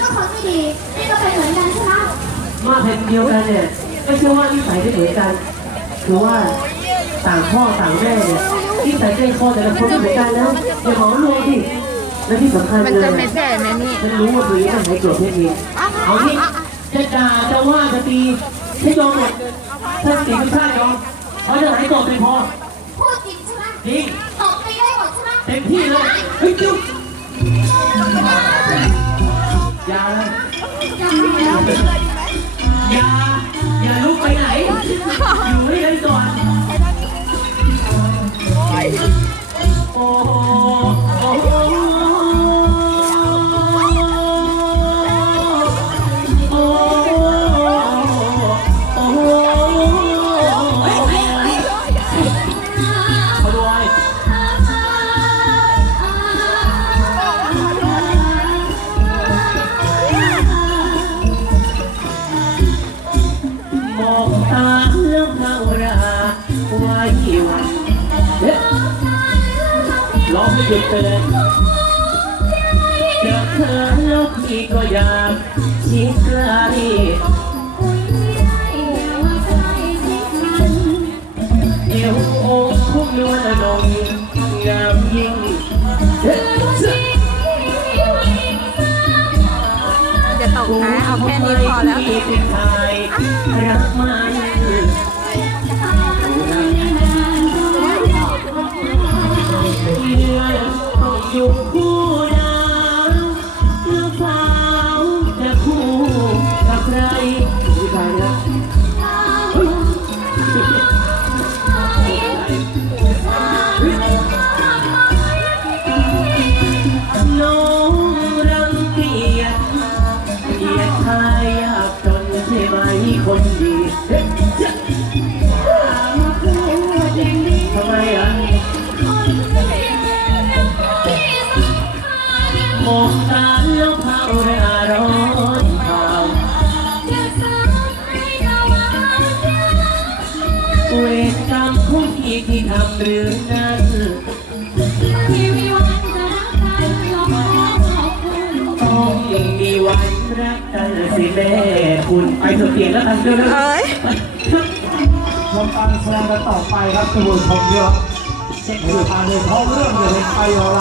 ก็คนไม่ดี นี่ก็เป็นเหมือนกันใช่ไหมมาแผ่นเดียวกันเนี่ยไม่ใช่ว่านิสัยไม่เหมือนกันคือว่าต่างพ่อต่างแม่เนี่ยนิสัยใจคอแต่ละคนไม่เหมือนกันนะอย่าเหมารวมสิและที่สำคัญมันเลยจะไม่แด่ไหมนี่ฉันรู้ว่าตัวเองต้องใช้โกรธเพศนี้เอาที่จะด่าจะว่าจะตีให้ยอมหมดถ้าตีไม่ใช่ยอมเพราะจะหายโกรธเป็นพอพูดจริงใช่ไหมจริงตบไปได้หมดใช่ไหมเต็มที่เลยเฮ้ยจุ๊บ อย่ ไว้วันเอ๊ะร้องไม่หยุดเลยเจอเธอแล้วพี่ก็อยากชิดใกล้เอวองค์คุ้มนวลนงงามยิ่งเอ๊ะจะตกนะเอาแค่นี้พอแล้วที่เป็นชายรักมัน อยู่คู่ดาวแล้วสาวจะคู่กับใครผู้ชายนะน้องรังเกียจเกียรติชายากจนใช่ไหมคนดี ของพี่ที่ทำหรือนั้นต้องมีวันรักกันสิแม่คุณไปเถอะเปลี่ยนแล้วกันเดี๋ยวนะเอ้ยชมการแสดงกันต่อไปครับกระบวนผมเยอะเช็คคือทางเดินท้องเรื่องเลยไปอะไร